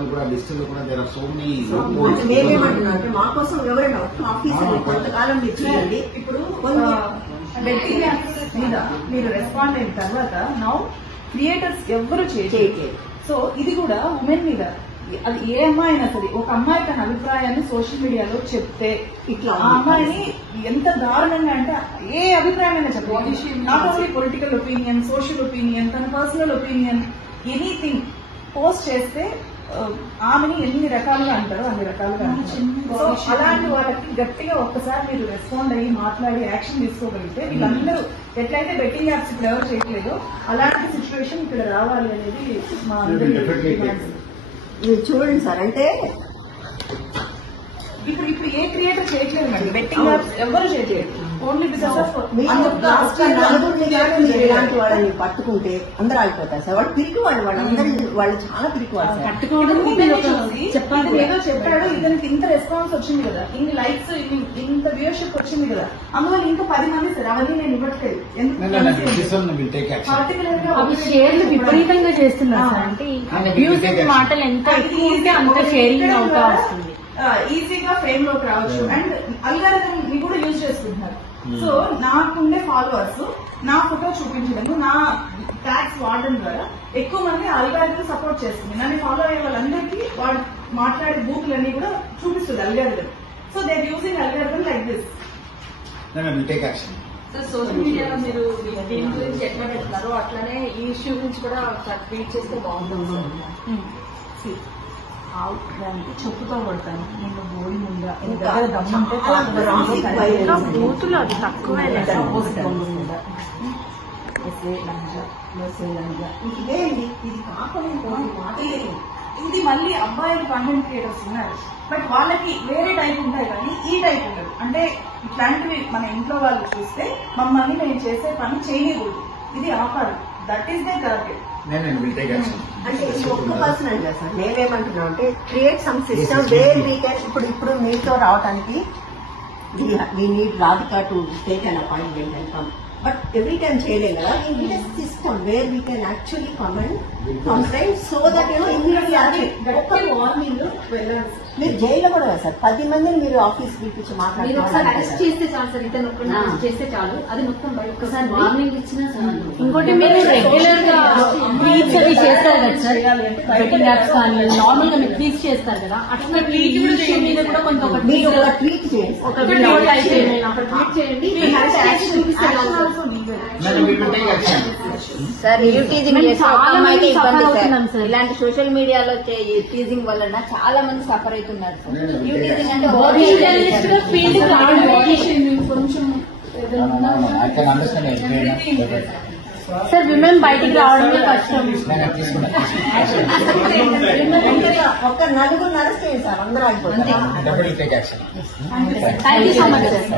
వాళ్ళు కూడా డిజిటల్ కూడా దేర్ ఆర్ సో మెనీ. మేమేమంటున్నాం అంటే మా కోసం ఎవరైనా ఆఫీసర్ కొంతకాలం మీరు చేయండి. ఇప్పుడు బెట్టింగ్ యాప్స్ మీద మీరు రెస్పాండ్ అయిన తర్వాత నౌ క్రియేటర్స్ ఎవరు చేయలేదు. సో ఇది కూడా ఉమెన్ మీద, అది ఏ అమ్మాయి అయినా సరే, ఒక అమ్మాయి తన అభిప్రాయాన్ని సోషల్ మీడియాలో చెప్తే ఇట్లా ఆ అమ్మాయిని ఎంత దారుణంగా అంటే ఏ అభిప్రాయమైనా చెప్పాలి, not only political opinion, social opinion, తన పర్సనల్ ఒపీనియన్, ఎనీథింగ్ పోస్ట్ చేస్తే ఆమెని ఎన్ని రకాలుగా అంటారో అన్ని రకాలుగా అంటారు. సో అలాంటి వాళ్ళకి గట్టిగా ఒక్కసారి మీరు రెస్పాండ్ అయ్యి మాట్లాడి యాక్షన్ తీసుకోగలిగితే వీళ్ళందరూ ఎట్లయితే బెట్టింగ్ యాప్స్ ఇప్పుడు ఎవరు చేయట్లేదో అలాంటి సిచ్యువేషన్ ఇక్కడ రావాలి అనేది మా మీరు చూడండి సార్. అంటే ఇప్పుడు ఏ క్రియేటర్ చేయట్లేదు మేడం, బెట్టింగ్ యాప్స్ ఎవరు చేయట్లేదు. ఓన్లీ బికాస్ ఆఫ్ నలుగురిని కానీ మీరు ఇలాంటి వాళ్ళని పట్టుకుంటే అందరూ ఆగిపోతారు సార్. వాళ్ళు పిరికి వాళ్ళు చాలా పిరికి వాళ్ళు సార్. పట్టుకోవడం ఏదో చెప్పాడు, ఇతనికి ఇంత రెస్పాన్స్ వచ్చింది కదా, ఇన్ని లైక్స్, ఇంత వ్యూయర్షిప్ వచ్చింది కదా, అందువల్ల ఇంకా 10 మంది సార్ అవన్నీ నేను ఇవ్వట్లేదు. పర్టికులర్ గా షేర్లు విపరీతంగా చేస్తున్నారు సార్. అంటే వ్యూస్ మాటలు ఎంత ఎక్కువ ఉంటే అంత షేరింగ్ అవుతా వస్తుంది. ఈజీగా ఫ్రేమ్ లోకి రావచ్చు. అండ్ అల్గారిథం ని కూడా యూజ్ చేసుకుంటున్నారు. సో నాకుండే ఫాలోవర్స్ నా ఫోటో చూపించడం, నా ట్యాగ్స్ వాడడం ద్వారా ఎక్కువ మంది అల్గారిథం సపోర్ట్ చేస్తుంది. నన్ను ఫాలో అయ్యే వాళ్ళందరికీ వాడు మాట్లాడే బూతులన్నీ కూడా చూపిస్తుంది algorithm. So they are using algorithm like this. Sir social మీడియాలో మీరు దీని గురించి ఎట్లా పెడుతున్నారో అట్లానే ఈ ఇష్యూ గురించి కూడా ట్వీట్ చేస్తే బాగుంటుంది సార్. చెప్పుతో కొడతాను నేను బోడి ముందా బూతులు అది తక్కువే. ఇది కాకుండా ఇది మళ్ళీ అబ్బాయిలు కంటెంట్ క్రియేటర్స్ ఉన్నారు, బట్ వాళ్ళకి వేరే టైప్ ఉంటాయి కానీ ఈ టైప్ ఉండదు. అంటే ఇట్లాంటివి మన ఇంట్లో వాళ్ళు చూస్తే మమ్మల్ని మేము చేసే పని చేయకూడదు, ఇది ఆపాలి. That is they target. అంటే ఇది ఒక్క పర్సన్ అంటే సార్ మేమేమంటున్నాం అంటే create some system where we can. ఇప్పుడు మీతో రావడానికి we need Radhika to take an appointment and come. But every time చేయలేం కదా. We need a system where we can actually complaint so that warning వెళ్ళాలి. మీరు జైల్లో కూడా సార్ 10 మందిని మీరు ఆఫీస్ పిలిపించి అరెస్ట్ చేస్తే చాలు సార్. ఇతను ఒక్కటి చేస్తే చాలు, అది మొత్తం ఒక్కసారి వార్నింగ్ ఇచ్చినా సార్. ఇంకోటి మీరు రెగ్యులర్ గా ట్వీట్స్ అవి చేస్తారు కదా సార్, బెట్టింగ్ యాప్స్ కానీ నార్మల్ గా మీరు ట్వీట్స్ చేస్తారు కదా, అట్లా ట్వీట్ మీద కూడా కొంత మీరు ఒక ట్వీట్ చేయండి, ఒక వీడియో టైప్ చేయండి, ఒక ట్వీట్ చేయండి. సార్ టీజింగ్ చేస్తే అమ్మాయికి ఇబ్బంది సార్. ఇలాంటి సోషల్ మీడియాలో టీజింగ్ వలన చాలా మంది సఫర్ అవుతున్నారు సార్. టీజింగ్ అంటే ఫీల్డ్ కొంచెం సార్ విమెన్ బయటికి రావడమే కష్టం. ఒక్క నలుగురు అరెస్ట్ చేయండి సార్, అందరూ అయిపోతారు. Thank you so much sir.